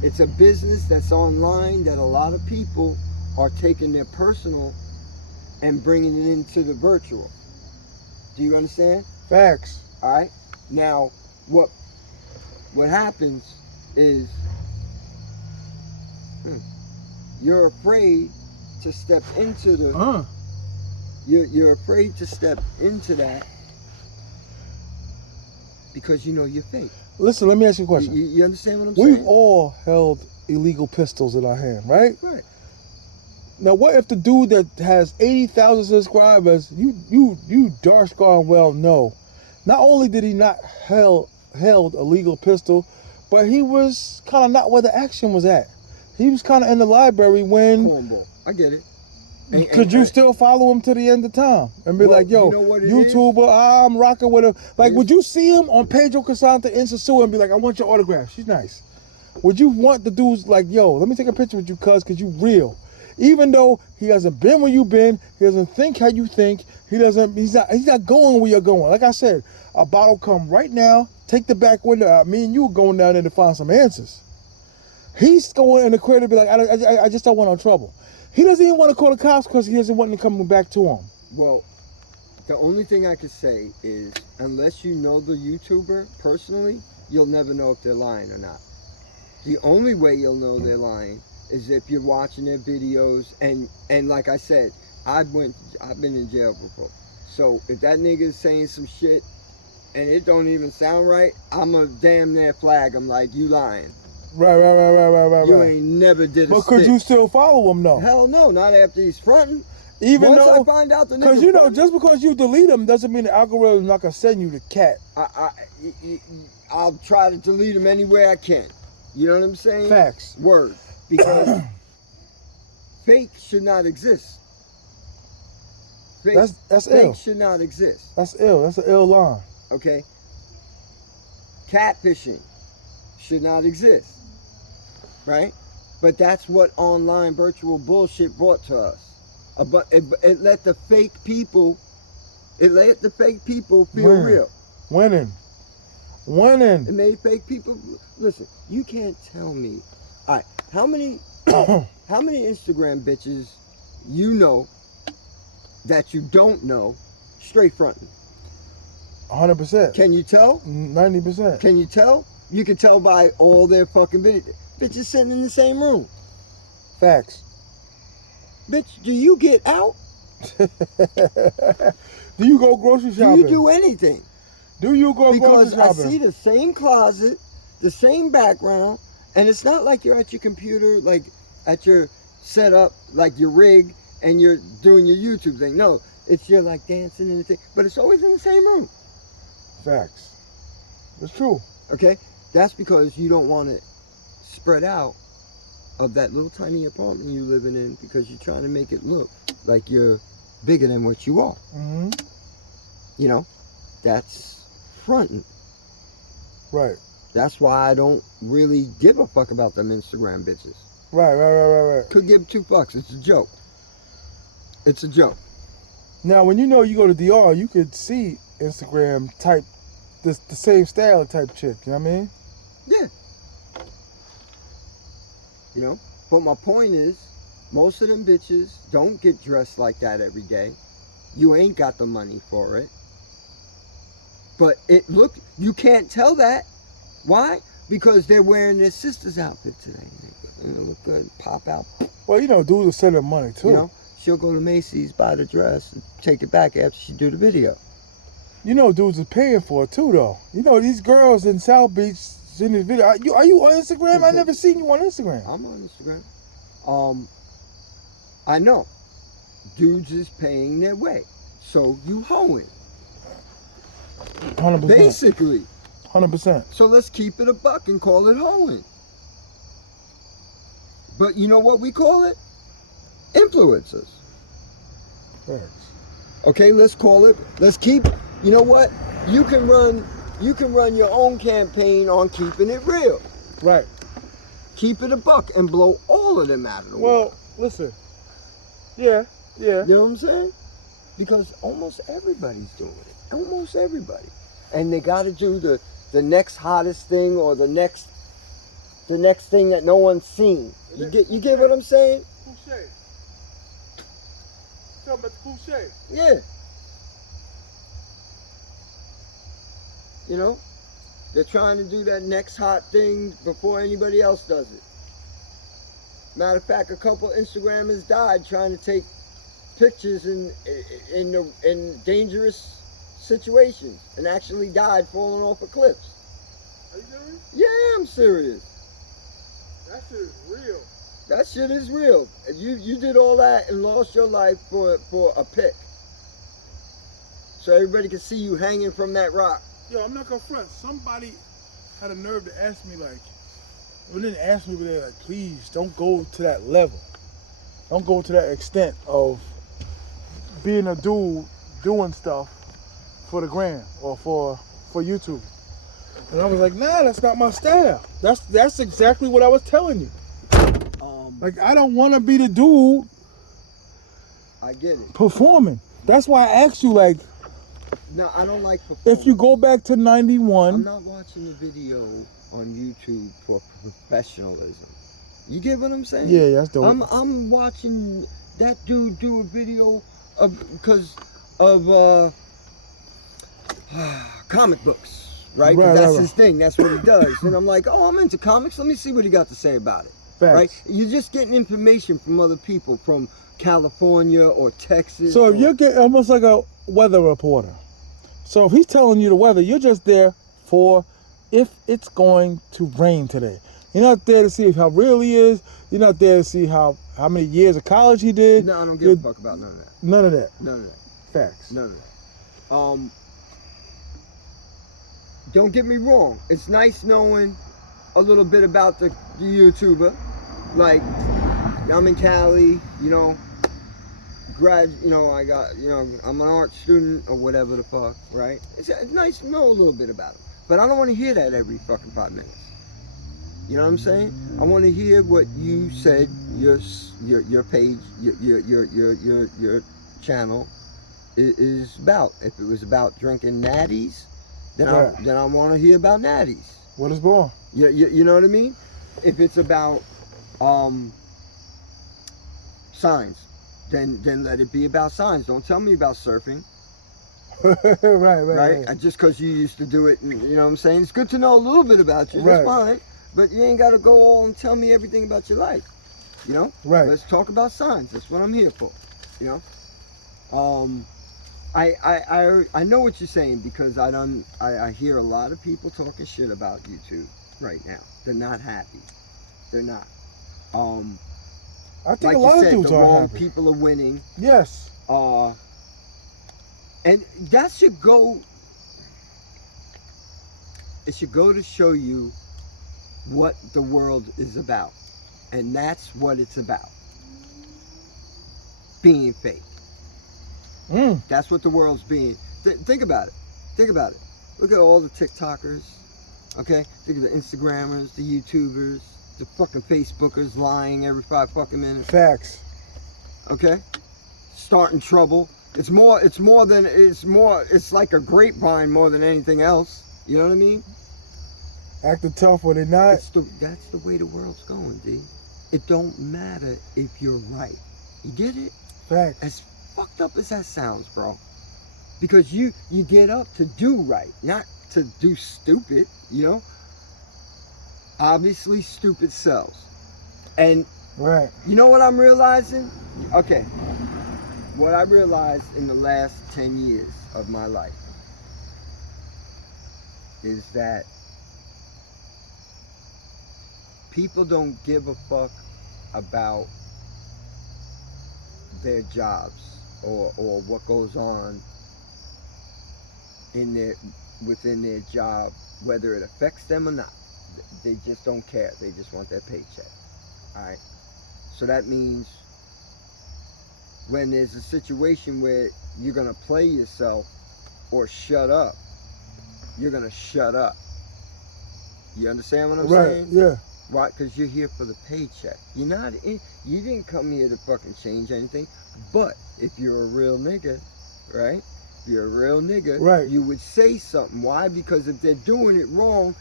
It's a business that's online that a lot of people are taking their personal and bringing it into the virtual. Do you understand? Facts. All right. Now, what happens is you're afraid to step into the. You're afraid to step into that because you know you're fake. Listen, let me ask you a question. You understand what I'm saying? We've all held illegal pistols in our hand, right? Right. Now, what if the dude that has 80,000 subscribers, you dark darn well know, not only did he not held a legal pistol, but he was kind of not where the action was at. He was kind of in the library when. Cornball. I get it. Could you still follow him to the end of time and be like, yo, you know what YouTuber, I'm rocking with him. Like, would you see him on Pedro Casanta in SOSUA and be like, I want your autograph? She's nice. Would you want the dudes like, yo, let me take a picture with you, cuz you real. Even though he hasn't been where you've been, he doesn't think how you think, he's not going where you're going. Like I said, a bottle come right now, take the back window out. Me and you are going down there to find some answers. He's going in the crib to be like, I just don't want no trouble. He doesn't even want to call the cops because he doesn't want them coming back to him. Well, the only thing I can say is, unless you know the YouTuber personally, you'll never know if they're lying or not. The only way you'll know they're lying is if you're watching their videos, and like I said, I've been in jail before. So if that nigga is saying some shit and it don't even sound right, I'm a damn near flag. I'm like, you lying. Right. You ain't never did a But could you still follow him though? Hell no, not after he's fronting. Even Once though, I find out the nigga, because you know, just because you delete him doesn't mean the algorithm's not gonna send you the cat. I'll try to delete him any way I can. You know what I'm saying? Facts. Word. Because fake should not exist. Fake, that's fake ill. should not exist. That's ill. That's an ill line. Okay. Catfishing should not exist. Right? But that's what online virtual bullshit brought to us. But it let the fake people feel real. Winning. It made fake people. Listen, you can't tell me. All right, how many Instagram bitches you know that you don't know straight fronting? 100%. Can you tell? 90%. Can you tell? You can tell by all their fucking videos. Bitches sitting in the same room. Facts. Bitch, do you get out? Do you go grocery shopping? Do you do anything? Do you go because grocery shopping? Because I see the same closet, the same background, and it's not like you're at your computer, like at your setup, like your rig, and you're doing your YouTube thing. No, it's you're like dancing and the thing, but it's always in the same room. Facts. It's true. Okay? That's because you don't want to spread out of that little tiny apartment you're living in because you're trying to make it look like you're bigger than what you are. Mm-hmm. You know, that's fronting. Right. That's why I don't really give a fuck about them Instagram bitches. Right. Could give 2 fucks. It's a joke. It's a joke. Now, when you know you go to DR, you could see Instagram type, the same style type chick. You know what I mean? Yeah. You know? But my point is, most of them bitches don't get dressed like that every day. You ain't got the money for it. But you can't tell that. Why? Because they're wearing their sister's outfit today. They look good, pop out. Well, you know, dudes will send them money too. You know? she'll go to Macy's, buy the dress, and take it back after she do the video. You know, dudes are paying for it too, though. You know, these girls in South Beach in the video. Are you on Instagram? I never seen you on Instagram. I'm on Instagram. I know. Dudes is paying their way. So you hoeing. 100%. Basically. 100%. So let's keep it a buck and call it hoeing. But you know what we call it? Influencers. Thanks. Okay, let's call it. Let's keep. You know what? You can run your own campaign on keeping it real. Right. Keep it a buck and blow all of them out of the water. Well, listen. Yeah. You know what I'm saying? Because almost everybody's doing it. Almost everybody. And they got to do the next hottest thing or the next thing that no one's seen. You get what I'm saying? Couché. Talking about the couché. Yeah. You know? They're trying to do that next hot thing before anybody else does it. Matter of fact, a couple Instagrammers died trying to take pictures in dangerous situations and actually died falling off of cliffs. Are you serious? Yeah, I'm serious. That shit is real. That shit is real. You did all that and lost your life for a pic. So everybody can see you hanging from that rock. Yo, I'm not gonna front. Somebody had a nerve to ask me, like, well, they didn't ask me, but they're like, please don't go to that level. Don't go to that extent of being a dude doing stuff for the gram or for YouTube. And I was like, nah, that's not my style. That's exactly what I was telling you. Like, I don't want to be the dude. I get it. Performing. That's why I asked you, like, no, I don't like performing. If you go back to 91. I'm not watching the video on YouTube for professionalism. You get what I'm saying? Yeah, that's dope. I'm watching that dude do a video because of comic books, right? Because that's his thing. That's what he does. And I'm like, oh, I'm into comics. Let me see what he got to say about it. Facts. Right? You're just getting information from other people from California or Texas. So if you're getting almost like a weather reporter. So if he's telling you the weather, you're just there for if it's going to rain today. You're not there to see how real he is. You're not there to see how many years of college he did. No, I don't give a fuck about none of that. None of that. None of that. Facts. None of that. Don't get me wrong. It's nice knowing a little bit about the YouTuber. Like, I'm in Cali, you know, I'm an art student or whatever the fuck, right? It's nice to know a little bit about him. But I don't want to hear that every fucking 5 minutes. You know what I'm saying? I want to hear what you said your page, your channel is about. If it was about drinking natties, then I want to hear about natties. What is born? You know what I mean? If it's about signs, then let it be about signs. Don't tell me about surfing. Right? Just because you used to do it, and, you know what I'm saying? It's good to know a little bit about you. That's fine. But you ain't got to go all and tell me everything about your life. You know? Right. Let's talk about signs. That's what I'm here for. You know? I know what you're saying because I hear a lot of people talking shit about YouTube right now. They're not happy. They're not. I think like a lot you said, of dudes the are wrong happy. people are winning. Yes. And that should go. It should go to show you what the world is about, and that's what it's about. Being fake. That's what the world's being. Think about it. Think about it. Look at all the TikTokers. Okay? Think of the Instagrammers, the YouTubers, the fucking Facebookers lying every 5 fucking minutes. Facts. Okay? Starting trouble. It's like a grapevine more than anything else. You know what I mean? Acting tough when they're not. That's the way the world's going, D. It don't matter if you're right. You get it? Facts. As fucked up as that sounds, bro. Because you get up to do right, not to do stupid, you know? Obviously, stupid sells. And right. You know what I'm realizing? Okay. what I realized in the last 10 years of my life is that people don't give a fuck about their jobs or what goes on in their within their job, whether it affects them or not. They just don't care. They just want their paycheck. All right. So that means when there's a situation where you're gonna play yourself or shut up, you're gonna shut up. You understand what I'm saying? Yeah. Why? Because you're here for the paycheck. You're not in, you didn't come here to fucking change anything. But if you're a real nigga, right? If you're a real nigga, right, you would say something. Why? Because if they're doing it wrong,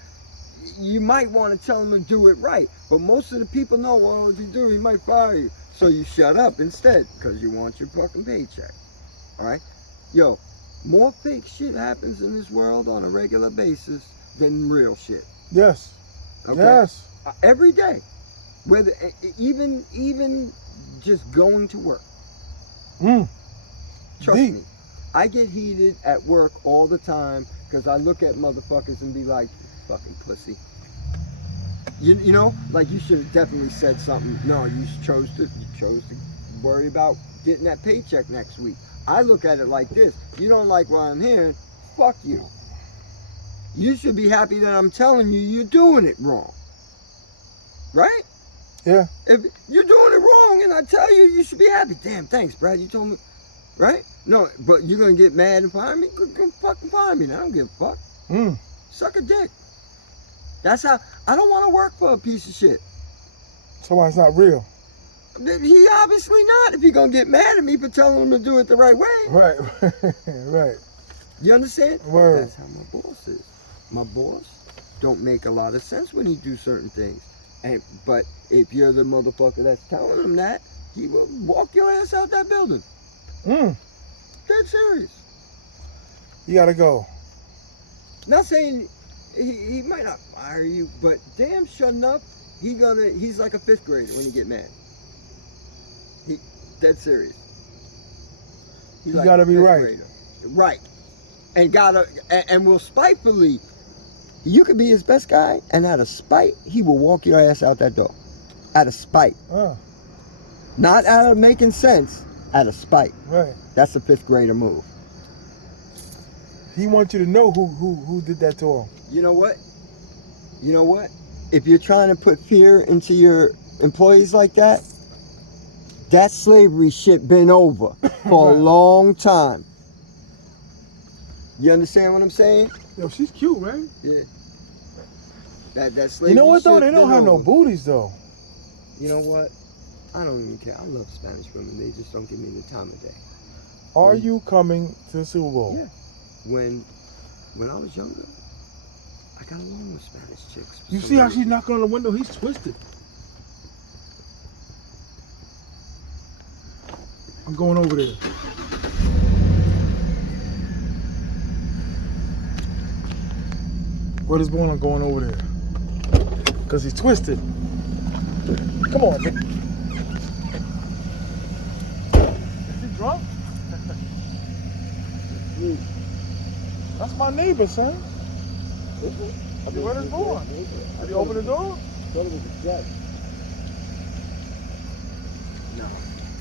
you might want to tell them to do it right. But most of the people know, well, if you do, he might fire you. So you shut up instead because you want your fucking paycheck. All right? Yo, more fake shit happens in this world on a regular basis than real shit. Yes. Okay? Yes. Every day. Whether even just going to work. Trust Deep. me. I get heated at work all the time because I look at motherfuckers and be like, fucking pussy. You know, like you should have definitely said something. No, you chose to worry about getting that paycheck next week. I look at it like this. You don't like what I'm hearing, fuck you. You should be happy that I'm telling you you're doing it wrong. Right? Yeah. If you're doing it wrong and I tell you, you should be happy. Damn, thanks, Brad. You told me. Right? No, but you're going to get mad and fire me? Go fucking fire me. I don't give a fuck. Suck a dick. That's how, I don't want to work for a piece of shit. Somebody's not real. He obviously not if you're going to get mad at me for telling him to do it the right way. Right. Right. You understand? Word. That's how my boss is. My boss don't make a lot of sense when he do certain things. But if you're the motherfucker that's telling him that, he will walk your ass out that building. Dead serious. You gotta go. Not saying he might not fire you, but damn sure enough, he's like a 5th grader when he get mad. He dead serious. He's you gotta be right. Grader. Right. And will spitefully, you could be his best guy, and out of spite, he will walk your ass out that door. Out of spite. Not out of making sense, out of spite. Right. That's a 5th grader move. He wants you to know who did that to him. You know what? You know what? If you're trying to put fear into your employees like that, that slavery shit been over for a long time. You understand what I'm saying? Yo, she's cute, right? Yeah. That slavery. You know what though? Shit They don't have no booties though. You know what? I don't even care. I love Spanish women. They just don't give me the time of day. Are you coming to the Super Bowl? Yeah. When I was younger, I got along with Spanish chicks. You see how she's knocking on the window? He's twisted. I'm going over there. What is going on going over there? Because he's twisted. Come on, man. Is he drunk? That's my neighbor, son. Have you heard his door? Have you opened the door? No.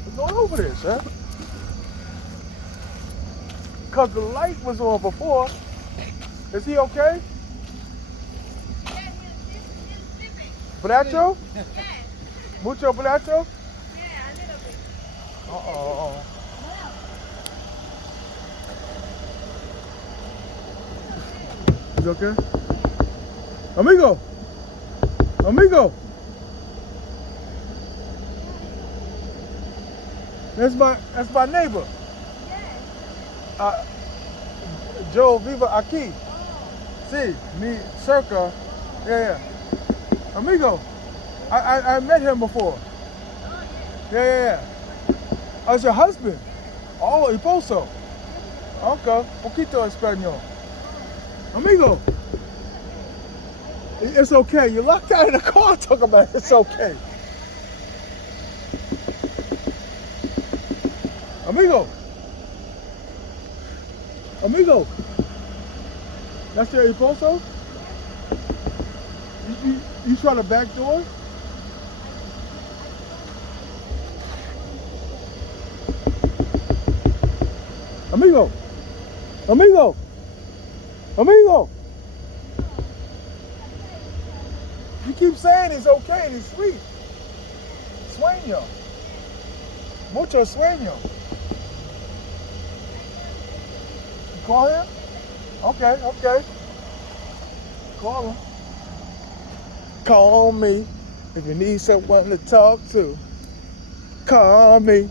What's going over there, son? Because the light was on before. Is he okay? Yeah, he's sleeping. Bracho? Yeah. Mucho bracho? Yeah, a little bit. Uh-oh. He's okay? Amigo! Amigo! That's my neighbor. Yeah. Joe viva aquí. Sí, mi cerca. Yeah. Amigo. I met him before. Oh, Yeah. I was your husband. Oh, esposo. Okay, poquito español. Amigo. It's okay. You're locked out in the car talking about it. It's okay. Amigo. Amigo. That's your esposo? You try the back door? Amigo. Amigo. Amigo. You keep saying it's okay and it's sweet. Sueño. Mucho sueño. You call him? Okay, okay. Call him. Call me if you need someone to talk to. Call me.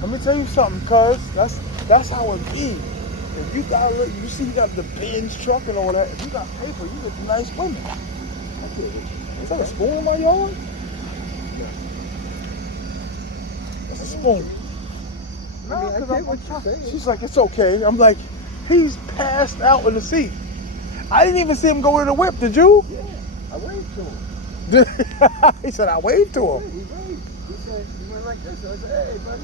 Let me tell you something, cuz. That's how it be. If you got, you see, you got the Benz truck and all that. If you got paper, you get nice women. Is that a spoon in my yard? That's a spoon. I mean, I get what you're saying. She's like, it's okay. I'm like, he's passed out in the seat. I didn't even see him go to the whip, did you? Yeah, I waved to him. He said, I waved to Yeah, him. he waved. He said, he went like this. I said, hey, buddy.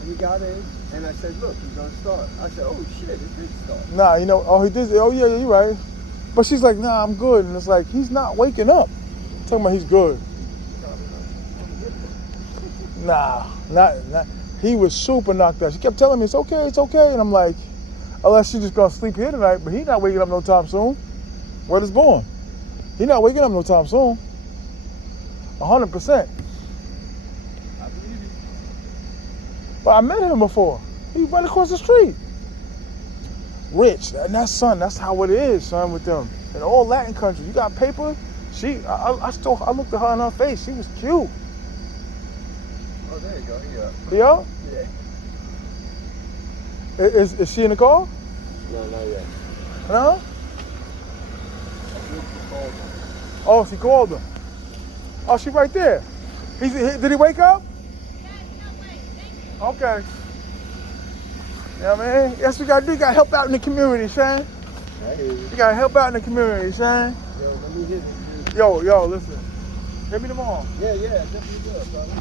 And he got in, and I said, look, he's going to start. I said, oh, shit, it did start. Nah, you know, oh, he did. Oh, yeah, you're right. But she's like, nah, I'm good. And it's like, he's not waking up. I'm talking about he's good. Nah, not. He was super knocked out. She kept telling me, it's okay, it's okay. And I'm like, unless she's just going to sleep here tonight, but he's not waking up no time soon. Where is born? He's not waking up no time soon. 100%. I believe you. But I met him before. He right across the street. Rich, and that's son. That's how it is, son, with them. In all Latin countries, you got paper. I looked at her in her face. She was cute. Oh, there you go. Yeah? Yeah. Is she in the car? No, not yet. No? I believe she called him. Oh, she called him. Oh, she right there. Did he wake up? Okay. You know what I mean? That's what you gotta do. You gotta help out in the community, son. I hear you. You gotta help out in the community, son. Yo, let me hit you. Yo, listen. Hit me tomorrow. Yeah, definitely good, brother.